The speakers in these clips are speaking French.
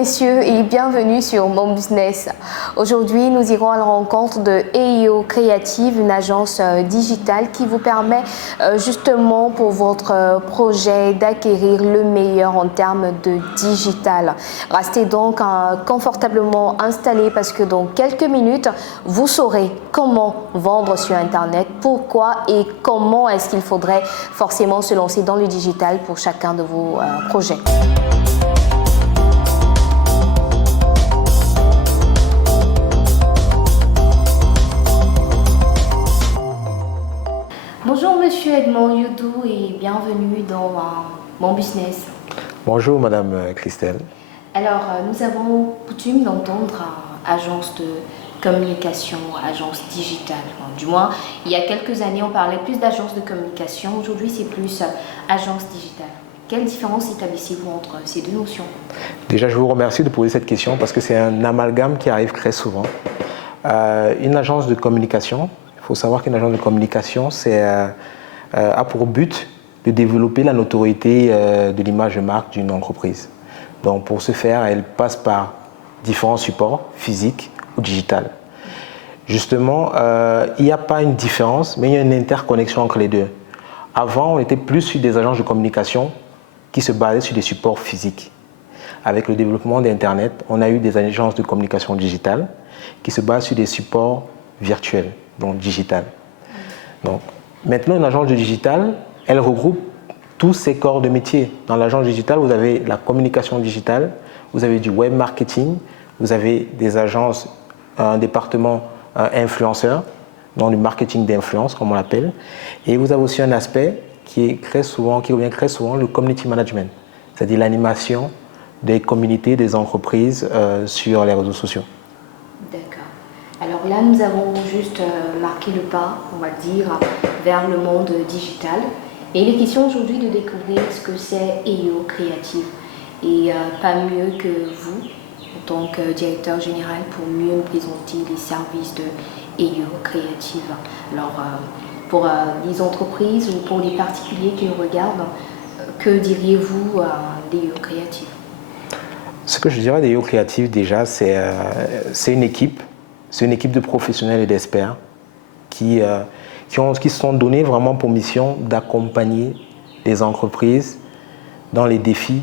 messieurs et bienvenue sur Mon Business. Aujourd'hui, nous irons à la rencontre de EIO Creative, une agence digitale qui vous permet justement pour votre projet d'acquérir le meilleur en termes de digital. Restez donc confortablement installés parce que dans quelques minutes, vous saurez comment vendre sur Internet, pourquoi et comment est-ce qu'il faudrait forcément se lancer dans le digital pour chacun de vos projets. Bonjour Monsieur Edmond Youdou et bienvenue dans Mon Business. Bonjour Madame Christelle. Alors, nous avons coutume d'entendre agence de communication, agence digitale. Du moins, il y a quelques années, on parlait plus d'agence de communication. Aujourd'hui, c'est plus agence digitale. Quelle différence établissez-vous entre ces deux notions? Déjà, je vous remercie de poser cette question parce que c'est un amalgame qui arrive très souvent. Une agence de communication, il faut savoir qu'une agence de communication a pour but de développer la notoriété de l'image de marque d'une entreprise. Donc pour ce faire, elle passe par différents supports, physiques ou digital. Justement, il n'y a pas une différence, mais il y a une interconnexion entre les deux. Avant, on était plus sur des agences de communication qui se basaient sur des supports physiques. Avec le développement d'Internet, on a eu des agences de communication digitale qui se basent sur des supports virtuels, donc digital. Donc, maintenant, une agence de digital, elle regroupe tous ces corps de métier. Dans l'agence digitale, vous avez la communication digitale, vous avez du web marketing, vous avez des agences, un département influenceur, donc du marketing d'influence, comme on l'appelle. Et vous avez aussi un aspect qui revient très souvent, le community management, c'est-à-dire l'animation des communautés, des entreprises sur les réseaux sociaux. D'accord. Alors là, nous avons juste marqué le pas, on va dire, vers le monde digital. Et il est question aujourd'hui de découvrir ce que c'est EIO Creative. Et pas mieux que vous, en tant que directeur général, pour mieux nous présenter les services de EIO Creative. Alors, pour les entreprises ou pour les particuliers qui nous regardent, que diriez-vous d'EIO Creative? Ce que je dirais d'EIO Creative, déjà, c'est une équipe. C'est une équipe de professionnels et d'experts qui se sont donnés vraiment pour mission d'accompagner les entreprises dans les défis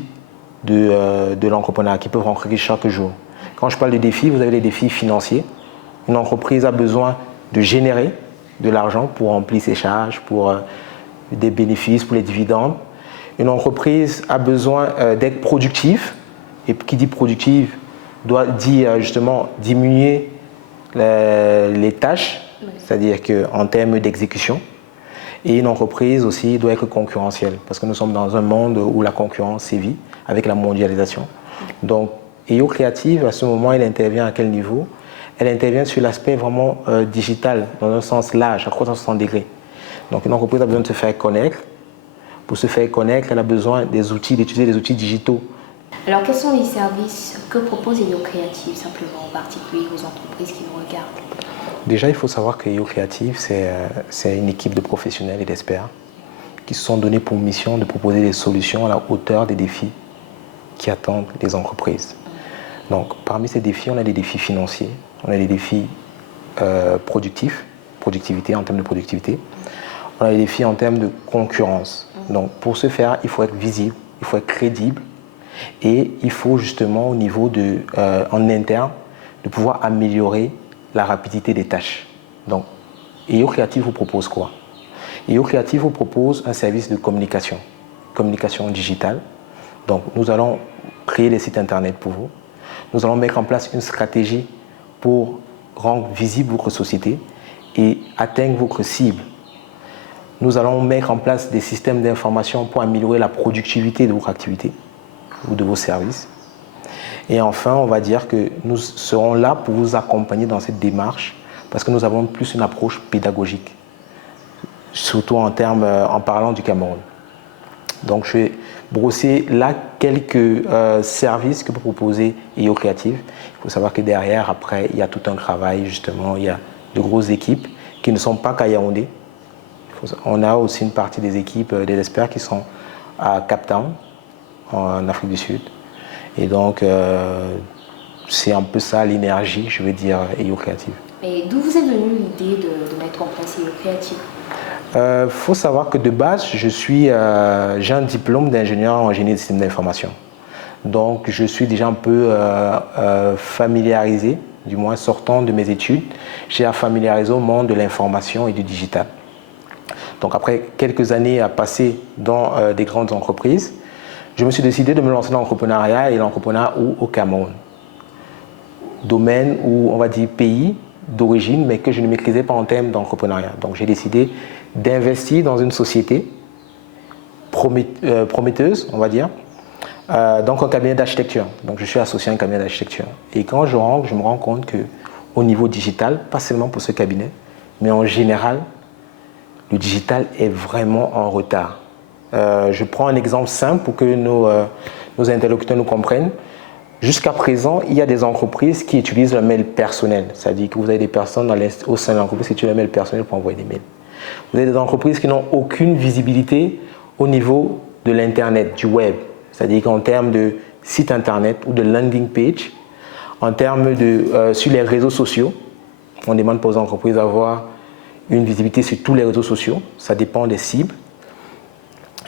de l'entrepreneuriat qui peuvent rencontrer chaque jour. Quand je parle de défis, vous avez les défis financiers. Une entreprise a besoin de générer de l'argent pour remplir ses charges, pour des bénéfices, pour les dividendes. Une entreprise a besoin d'être productive. Et qui dit productive doit dire justement diminuer les tâches, c'est-à-dire qu'en termes d'exécution. Et une entreprise aussi doit être concurrentielle, parce que nous sommes dans un monde où la concurrence sévit avec la mondialisation. Donc, EIO Creative, à ce moment, elle intervient à quel niveau? Elle intervient sur l'aspect vraiment digital, dans un sens large, à 360 degrés. Donc, une entreprise a besoin de se faire connaître. Pour se faire connaître, elle a besoin des outils, d'utiliser des outils digitaux. Alors, quels sont les services que propose EIO Creative, simplement, en particulier aux entreprises qui nous regardent? Déjà, il faut savoir que EIO Creative, c'est une équipe de professionnels et d'experts qui se sont donnés pour mission de proposer des solutions à la hauteur des défis qui attendent les entreprises. Donc, parmi ces défis, on a des défis financiers, on a des défis productivité, en termes de productivité, on a des défis en termes de concurrence. Donc, pour ce faire, il faut être visible, il faut être crédible et il faut justement, au niveau en interne, de pouvoir améliorer la rapidité des tâches. Donc, EIO Creative vous propose quoi? EIO Creative vous propose un service de communication digitale. Donc, nous allons créer des sites internet pour vous. Nous allons mettre en place une stratégie pour rendre visible votre société et atteindre votre cible. Nous allons mettre en place des systèmes d'information pour améliorer la productivité de votre activité ou de vos services. Et enfin, on va dire que nous serons là pour vous accompagner dans cette démarche parce que nous avons plus une approche pédagogique, surtout en parlant du Cameroun. Donc, je vais brosser là quelques services que peut proposer EIO Creative. Il faut savoir que derrière, après, il y a tout un travail, justement. Il y a de grosses équipes qui ne sont pas qu'à Yaoundé. On a aussi une partie des équipes, des experts qui sont à Cap Town, en Afrique du Sud. Et donc, c'est un peu ça l'énergie, je veux dire, EO Creative. Et d'où vous est venue l'idée de mettre en place EO Creative? Faut savoir que de base, j'ai un diplôme d'ingénieur en génie des systèmes d'information. Donc, je suis déjà un peu familiarisé, du moins sortant de mes études, j'ai familiarisé au monde de l'information et du digital. Donc, après quelques années à passer dans des grandes entreprises, je me suis décidé de me lancer dans l'entrepreneuriat et l'entrepreneuriat au Cameroun. Domaine ou on va dire pays d'origine, mais que je ne maîtrisais pas en termes d'entrepreneuriat. Donc, j'ai décidé d'investir dans une société prometteuse, on va dire, donc un cabinet d'architecture. Donc je suis associé à un cabinet d'architecture. Et quand je rentre, je me rends compte qu'au niveau digital, pas seulement pour ce cabinet, mais en général, le digital est vraiment en retard. Je prends un exemple simple pour que nos interlocuteurs nous comprennent. Jusqu'à présent, il y a des entreprises qui utilisent le mail personnel. C'est-à-dire que vous avez des personnes au sein de l'entreprise qui utilisent le mail personnel pour envoyer des mails. Vous avez des entreprises qui n'ont aucune visibilité au niveau de l'Internet, du web. C'est-à-dire qu'en termes de site Internet ou de landing page, en termes de sur les réseaux sociaux, on demande aux entreprises d'avoir une visibilité sur tous les réseaux sociaux. Ça dépend des cibles.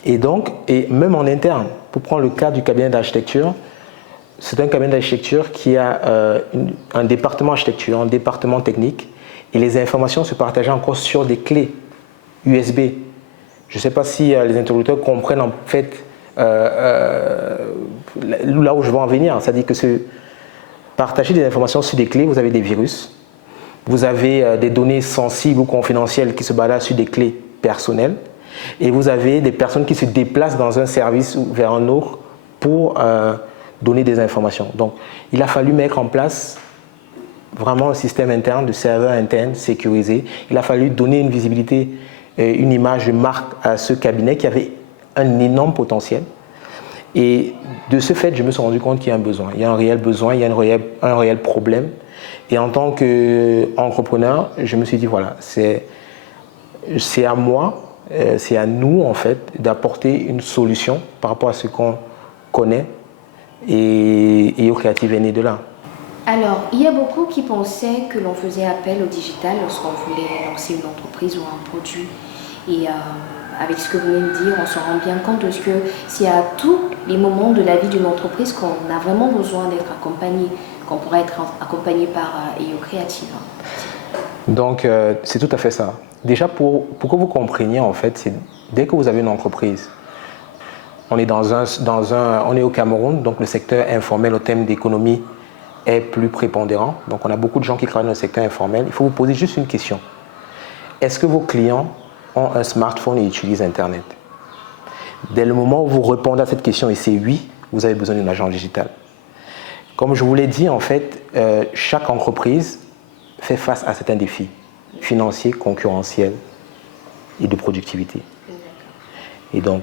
Et donc, et même en interne, pour prendre le cas du cabinet d'architecture, c'est un cabinet d'architecture qui a un département architecture, un département technique, et les informations se partagent encore sur des clés USB. Je ne sais pas si les interlocuteurs comprennent en fait là où je veux en venir. C'est-à-dire que partager des informations sur des clés, vous avez des virus, vous avez des données sensibles ou confidentielles qui se baladent sur des clés personnelles, et vous avez des personnes qui se déplacent dans un service ou vers un autre pour donner des informations. Donc, il a fallu mettre en place vraiment un système interne, de serveur interne sécurisé. Il a fallu donner une visibilité, une image de marque à ce cabinet qui avait un énorme potentiel. Et de ce fait, je me suis rendu compte qu'il y a un besoin. Il y a un réel besoin, il y a un réel problème. Et en tant qu'entrepreneur, je me suis dit, voilà, c'est à moi, c'est à nous, en fait, d'apporter une solution par rapport à ce qu'on connaît. Et EO Creative est né de là. Alors, il y a beaucoup qui pensaient que l'on faisait appel au digital lorsqu'on voulait lancer une entreprise ou un produit. Et avec ce que vous venez de dire, on se rend bien compte de ce que c'est à tous les moments de la vie d'une entreprise qu'on a vraiment besoin d'être accompagné, qu'on pourrait être accompagné par EO Creative. Donc, c'est tout à fait ça. Déjà, pour que vous compreniez, en fait, c'est dès que vous avez une entreprise, on est on est au Cameroun, donc le secteur informel au thème d'économie est plus prépondérant. Donc, on a beaucoup de gens qui travaillent dans le secteur informel. Il faut vous poser juste une question. Est-ce que vos clients ont un smartphone et utilisent Internet? Dès le moment où vous répondez à cette question et c'est oui, vous avez besoin d'une agence digitale. Comme je vous l'ai dit, en fait, chaque entreprise fait face à certains défis financiers, concurrentiels et de productivité. Et donc,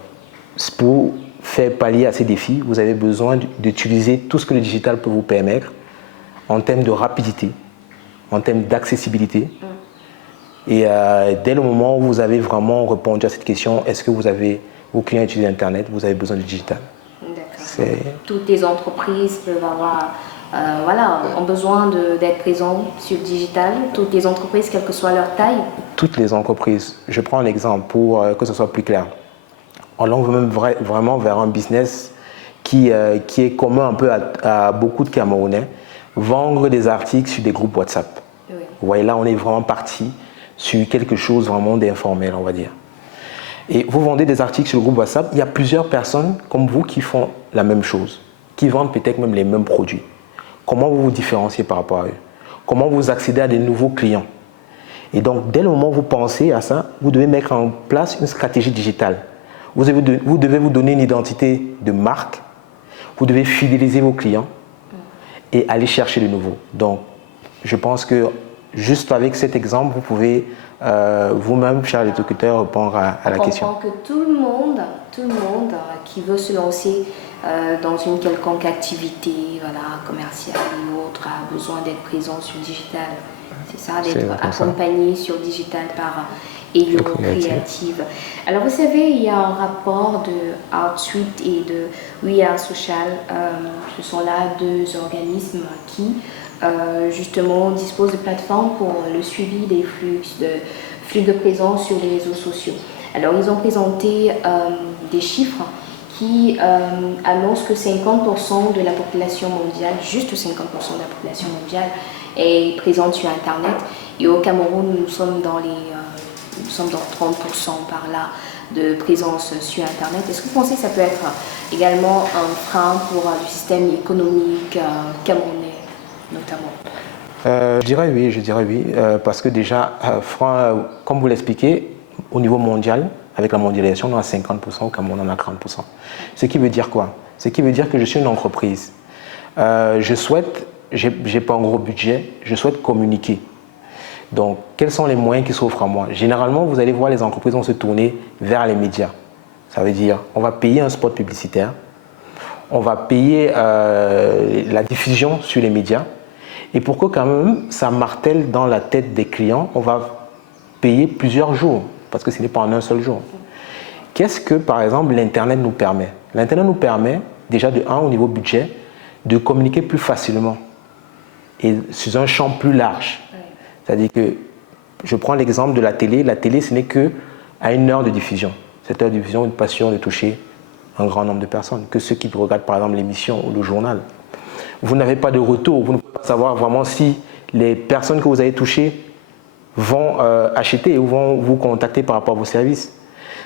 pour faire pallier à ces défis, vous avez besoin d'utiliser tout ce que le digital peut vous permettre en termes de rapidité, en termes d'accessibilité. Et dès le moment où vous avez vraiment répondu à cette question, est-ce que vos clients utilisent Internet, vous avez besoin du digital. D'accord. Toutes les entreprises peuvent avoir, ont besoin d'être présentes sur le digital. Toutes les entreprises, quelle que soit leur taille. Toutes les entreprises. Je prends un exemple pour que ce soit plus clair. On va même vraiment vers un business qui est commun un peu à beaucoup de Camerounais, vendre des articles sur des groupes WhatsApp. Oui. Vous voyez, là, on est vraiment parti sur quelque chose vraiment d'informel, on va dire. Et vous vendez des articles sur le groupe WhatsApp, il y a plusieurs personnes comme vous qui font la même chose, qui vendent peut-être même les mêmes produits. Comment vous vous différenciez par rapport à eux? Comment vous accédez à des nouveaux clients? Et donc, dès le moment où vous pensez à ça, vous devez mettre en place une stratégie digitale. Vous devez vous donner une identité de marque, vous devez fidéliser vos clients et aller chercher de nouveaux. Donc, je pense que juste avec cet exemple, vous pouvez vous-même, chers interlocuteurs, répondre à la question. On comprend que tout le monde qui veut se lancer dans une quelconque activité commerciale ou autre a besoin d'être présent sur le digital. C'est ça, d'être accompagné sur le digital par EO Creative. Alors vous savez, il y a un rapport de Artsuite et de We Are Social. Ce sont là deux organismes qui justement disposent de plateformes pour le suivi des flux de présence sur les réseaux sociaux. Alors ils ont présenté des chiffres qui annonce que 50% de la population mondiale, juste 50% de la population mondiale est présente sur Internet. Et au Cameroun, nous sommes dans 30% par là de présence sur Internet. Est-ce que vous pensez que ça peut être également un frein pour le système économique camerounais, notamment? Je dirais oui, parce que déjà, comme vous l'expliquez, au niveau mondial, avec la mondialisation, on a 50%, au Cameroun, on a 30%. Ce qui veut dire quoi? Ce qui veut dire que je suis une entreprise. J'ai pas un gros budget, je souhaite communiquer. Donc, quels sont les moyens qui s'offrent à moi? Généralement, vous allez voir les entreprises vont se tourner vers les médias. Ça veut dire, on va payer un spot publicitaire, on va payer la diffusion sur les médias, et pour que quand même ça martèle dans la tête des clients, on va payer plusieurs jours, parce que ce n'est pas en un seul jour. Qu'est-ce que, par exemple, l'Internet nous permet? L'Internet nous permet, déjà au niveau budget, de communiquer plus facilement et sur un champ plus large. C'est-à-dire que, je prends l'exemple de la télé. La télé, ce n'est qu'à une heure de diffusion. Cette heure de diffusion, une passion de toucher un grand nombre de personnes, que ceux qui regardent, par exemple, l'émission ou le journal. Vous n'avez pas de retour, vous ne pouvez pas savoir vraiment si les personnes que vous avez touchées vont acheter ou vont vous contacter par rapport à vos services.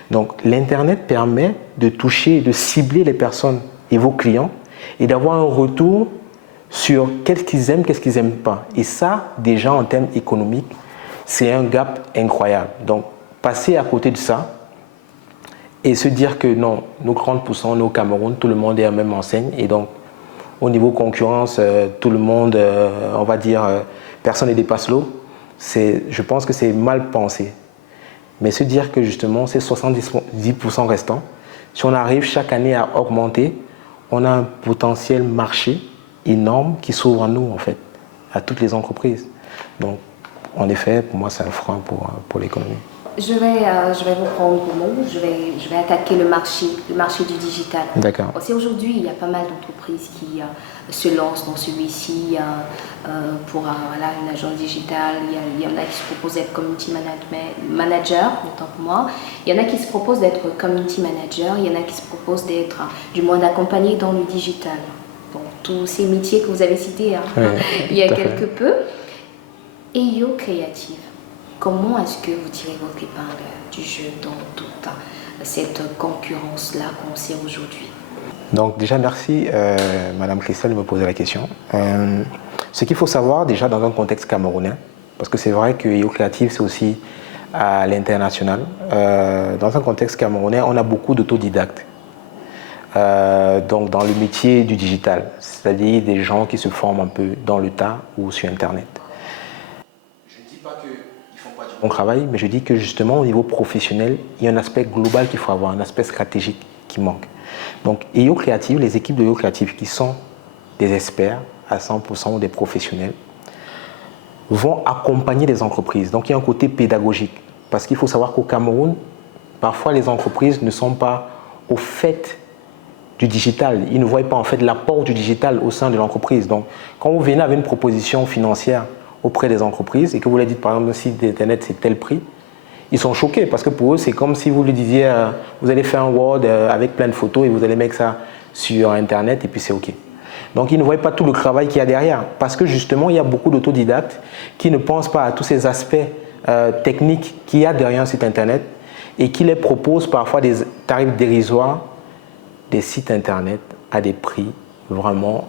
Donc, l'Internet permet de toucher, de cibler les personnes et vos clients et d'avoir un retour sur qu'est-ce qu'ils aiment, qu'est-ce qu'ils n'aiment pas. Et ça, déjà en termes économiques, c'est un gap incroyable. Donc, passer à côté de ça et se dire que non, nous 30%, on est au Cameroun, tout le monde est à la même enseigne. Et donc, au niveau concurrence, tout le monde, on va dire, personne ne dépasse l'autre. Je pense que c'est mal pensé. Mais se dire que justement, ces 70% restants, si on arrive chaque année à augmenter, on a un potentiel marché énorme qui s'ouvre à nous, en fait, à toutes les entreprises. Donc, en effet, pour moi, c'est un frein pour l'économie. Je vais vous prendre au mot, je vais attaquer le marché du digital. D'accord. Aussi aujourd'hui, il y a pas mal d'entreprises qui se lancent dans celui-ci pour une agence digitale. Il y en a qui se proposent d'être community manager, autant que moi. Il y en a qui se proposent d'être community manager. Il y en a qui se proposent d'être, du moins, d'accompagner dans le digital. Donc, tous ces métiers que vous avez cités il y a quelque peu. EO Creative. Comment est-ce que vous tirez votre épingle du jeu dans toute cette concurrence-là qu'on sait aujourd'hui? Donc déjà, merci Madame Christelle de me poser la question. Ce qu'il faut savoir déjà dans un contexte camerounais, parce que c'est vrai que EO Creative c'est aussi à l'international, dans un contexte camerounais, on a beaucoup d'autodidactes. Donc dans le métier du digital, c'est-à-dire des gens qui se forment un peu dans le tas ou sur Internet. On travaille, mais je dis que justement au niveau professionnel, il y a un aspect global qu'il faut avoir, un aspect stratégique qui manque. Donc EO Creative, les équipes de EO Creative qui sont des experts à 100% ou des professionnels, vont accompagner les entreprises. Donc il y a un côté pédagogique, parce qu'il faut savoir qu'au Cameroun, parfois les entreprises ne sont pas au fait du digital. Ils ne voient pas en fait l'apport du digital au sein de l'entreprise. Donc quand vous venez avec une proposition financière auprès des entreprises et que vous leur dites par exemple un site d'internet c'est tel prix, ils sont choqués parce que pour eux c'est comme si vous lui disiez vous allez faire un Word avec plein de photos et vous allez mettre ça sur internet et puis c'est ok. Donc ils ne voient pas tout le travail qu'il y a derrière parce que justement il y a beaucoup d'autodidactes qui ne pensent pas à tous ces aspects techniques qu'il y a derrière un site internet et qui les proposent parfois des tarifs dérisoires, des sites internet à des prix vraiment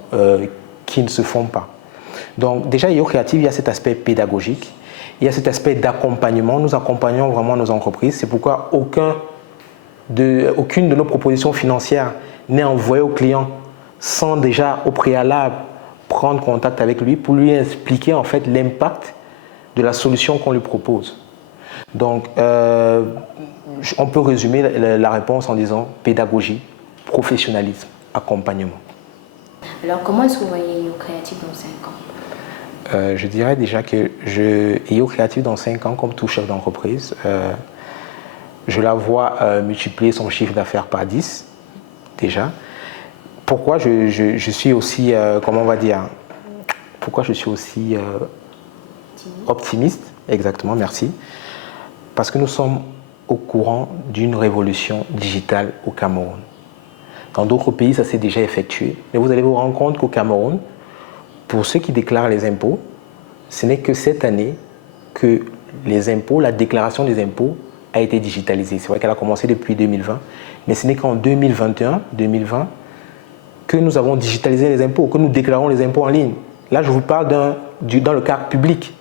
qui ne se font pas. Donc déjà, EO Creative, il y a cet aspect pédagogique, il y a cet aspect d'accompagnement. Nous accompagnons vraiment nos entreprises. C'est pourquoi aucune de nos propositions financières n'est envoyée au client sans déjà au préalable prendre contact avec lui pour lui expliquer en fait l'impact de la solution qu'on lui propose. Donc, on peut résumer la réponse en disant pédagogie, professionnalisme, accompagnement. Alors, comment est-ce que vous voyez EO Creative dans 5 ans? Je dirais déjà que EO Créative dans 5 ans, comme tout chef d'entreprise, je la vois multiplier son chiffre d'affaires par 10 déjà. Pourquoi je suis aussi, comment on va dire, pourquoi je suis aussi optimiste, exactement, merci. Parce que nous sommes au courant d'une révolution digitale au Cameroun. Dans d'autres pays, ça s'est déjà effectué. Mais vous allez vous rendre compte qu'au Cameroun, pour ceux qui déclarent les impôts, ce n'est que cette année que les impôts, la déclaration des impôts a été digitalisée. C'est vrai qu'elle a commencé depuis 2020, mais ce n'est qu'en 2021, 2020 que nous avons digitalisé les impôts, que nous déclarons les impôts en ligne. Là, je vous parle dans le cadre public,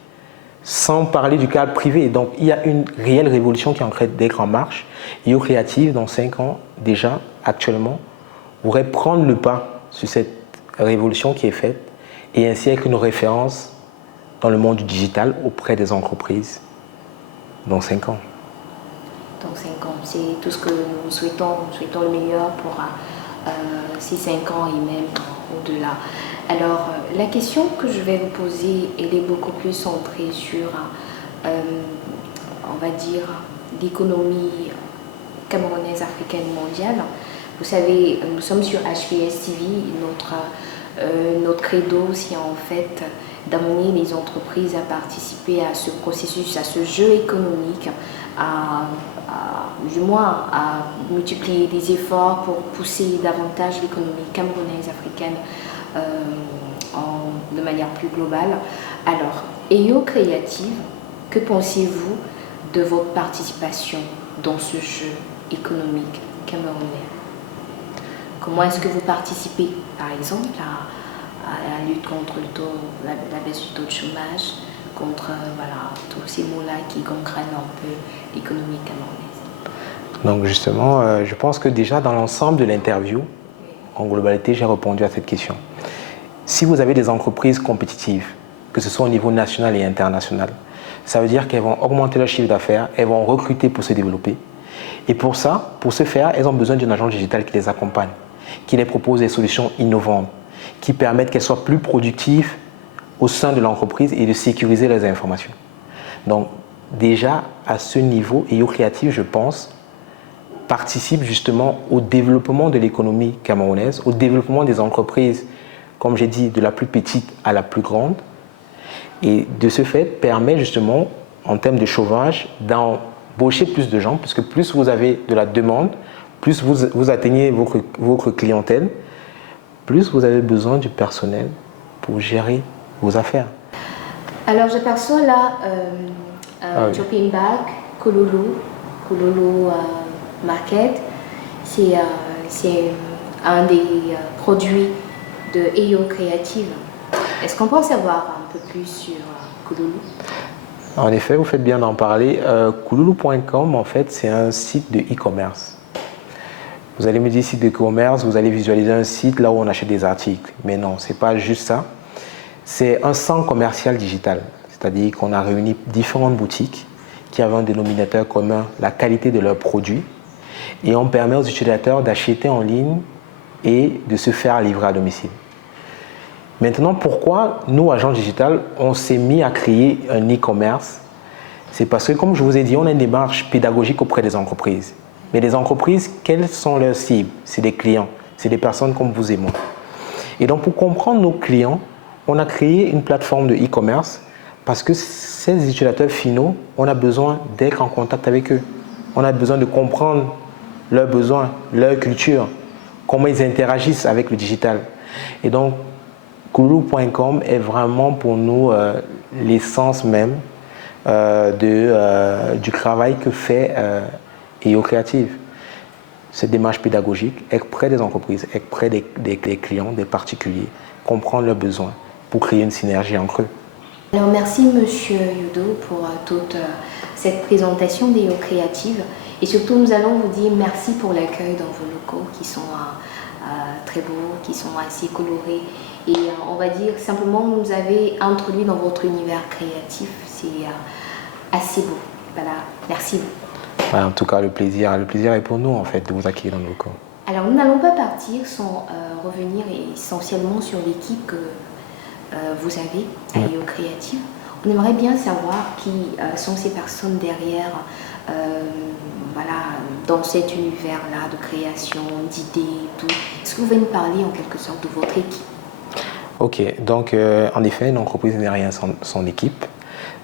sans parler du cadre privé. Donc, il y a une réelle révolution qui est en train d'être en marche. EO Créative, dans 5 ans, déjà, actuellement, pourrait prendre le pas sur cette révolution qui est faite et ainsi être une référence dans le monde du digital auprès des entreprises dans 5 ans. Dans 5 ans, c'est tout ce que nous souhaitons. Nous souhaitons le meilleur pour ces 5 ans et même au-delà. Alors, la question que je vais vous poser, elle est beaucoup plus centrée sur, on va dire, l'économie camerounaise, africaine, mondiale. Vous savez, nous sommes sur HPS TV, notre credo, c'est en fait d'amener les entreprises à participer à ce processus, à ce jeu économique, du moins à multiplier les efforts pour pousser davantage l'économie camerounaise, africaine de manière plus globale. Alors, EO Créative, que pensez-vous de votre participation dans ce jeu économique camerounais? Comment est-ce que vous participez, par exemple, à la lutte contre la baisse du taux de chômage, contre tous ces mots-là qui gangrènent un peu l'économie camerounaise? Donc justement, je pense que déjà dans l'ensemble de l'interview, en globalité, j'ai répondu à cette question. Si vous avez des entreprises compétitives, que ce soit au niveau national et international, ça veut dire qu'elles vont augmenter leur chiffre d'affaires, elles vont recruter pour se développer. Et pour ça, pour ce faire, elles ont besoin d'une agence digitale qui les accompagne, qui les propose des solutions innovantes, qui permettent qu'elles soient plus productives au sein de l'entreprise et de sécuriser les informations. Donc déjà, à ce niveau, EO Créative, je pense, participe justement au développement de l'économie camerounaise, au développement des entreprises, comme j'ai dit, de la plus petite à la plus grande, et de ce fait permet justement, en termes de chômage, d'embaucher plus de gens, puisque plus vous avez de la demande, plus vous atteignez votre clientèle, plus vous avez besoin du personnel pour gérer vos affaires. Alors j'aperçois là Chopping Bag, Kololo Market, c'est un des produits de EO Créative. Est-ce qu'on peut en savoir un peu plus sur Kololo? En effet, vous faites bien d'en parler. Kololo.com, en fait, c'est un site de e-commerce. Vous allez me dire site de e-commerce, vous allez visualiser un site là où on achète des articles. Mais non, ce n'est pas juste ça. C'est un centre commercial digital. C'est-à-dire qu'on a réuni différentes boutiques qui avaient un dénominateur commun, la qualité de leurs produits. Et on permet aux utilisateurs d'acheter en ligne et de se faire livrer à domicile. Maintenant, pourquoi nous, agents digitales, on s'est mis à créer un e-commerce? C'est parce que, comme je vous ai dit, on a une démarche pédagogique auprès des entreprises. Mais les entreprises, quelles sont leurs cibles? C'est des clients, c'est des personnes comme vous et moi. Et donc, pour comprendre nos clients, on a créé une plateforme de e-commerce parce que ces utilisateurs finaux, on a besoin d'être en contact avec eux. On a besoin de comprendre leurs besoins, leur culture, comment ils interagissent avec le digital. Et donc, Kololo.com est vraiment pour nous l'essence même du travail que fait EO Créative. Cette démarche pédagogique, être près des entreprises, être près des clients, des particuliers, comprendre leurs besoins pour créer une synergie entre eux. Alors merci Monsieur Yudo pour toute cette présentation d'EO Créative et surtout nous allons vous dire merci pour l'accueil dans vos locaux qui sont très beaux, qui sont assez colorés et on va dire simplement vous nous avez introduit dans votre univers créatif, c'est assez beau. Voilà, merci beaucoup. Ouais, en tout cas le plaisir est pour nous en fait de vous accueillir dans nos locaux. Alors nous n'allons pas partir sans revenir essentiellement sur l'équipe vous avez à EO Creative. On aimerait bien savoir qui sont ces personnes derrière, voilà, dans cet univers-là de création, d'idées, tout. Est-ce que vous pouvez nous parler en quelque sorte de votre équipe? Ok, donc en effet, une entreprise n'est rien sans son équipe.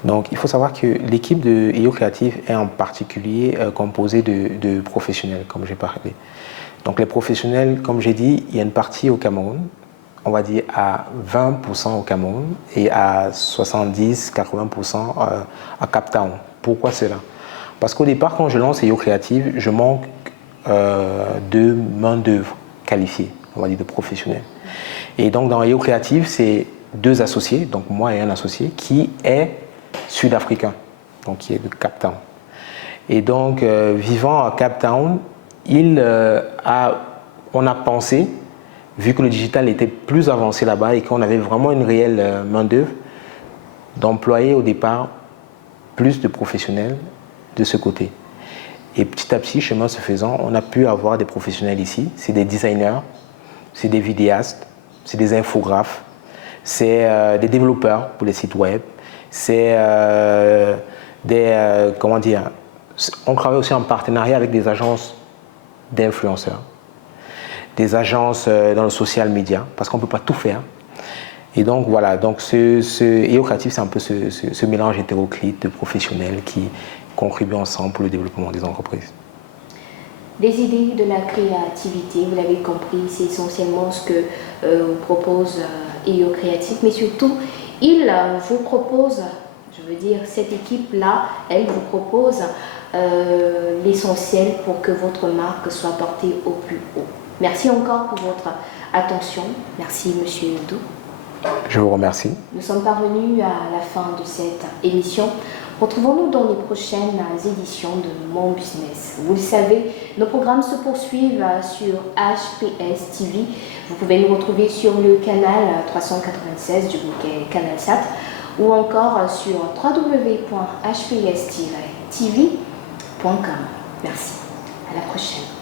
Donc il faut savoir que l'équipe de EO Creative est en particulier composée de professionnels, comme j'ai parlé. Donc les professionnels, comme j'ai dit, il y a une partie au Cameroun, on va dire à 20% au Cameroun et à 70-80% à Cape Town. Pourquoi cela? Parce qu'au départ, quand je lance EO Creative, je manque de main-d'œuvre qualifiée, on va dire de professionnels. Et donc dans EO Creative, c'est 2 associés, donc moi et un associé, qui est sud-africain, donc qui est de Cape Town. Et donc, vivant à Cape Town, on a pensé, vu que le digital était plus avancé là-bas et qu'on avait vraiment une réelle main-d'œuvre, d'employer au départ plus de professionnels de ce côté. Et petit à petit, chemin se faisant, on a pu avoir des professionnels ici. C'est des designers, c'est des vidéastes, c'est des infographes, c'est des développeurs pour les sites web, c'est comment dire, on travaille aussi en partenariat avec des agences d'influenceurs, des agences dans le social media, parce qu'on ne peut pas tout faire. Et donc voilà, donc EO Creative, c'est un peu ce mélange hétéroclite de professionnels qui contribuent ensemble pour le développement des entreprises. Des idées, de la créativité, vous l'avez compris, c'est essentiellement ce que propose EO Creative, mais surtout, il vous propose, je veux dire, cette équipe-là, elle vous propose l'essentiel pour que votre marque soit portée au plus haut. Merci encore pour votre attention. Merci, Monsieur Dou. Je vous remercie. Nous sommes parvenus à la fin de cette émission. Retrouvons-nous dans les prochaines éditions de Mon Business. Vous le savez, nos programmes se poursuivent sur HPS TV. Vous pouvez nous retrouver sur le canal 396 du bouquet CanalSat ou encore sur www.hps-tv.com. Merci. À la prochaine.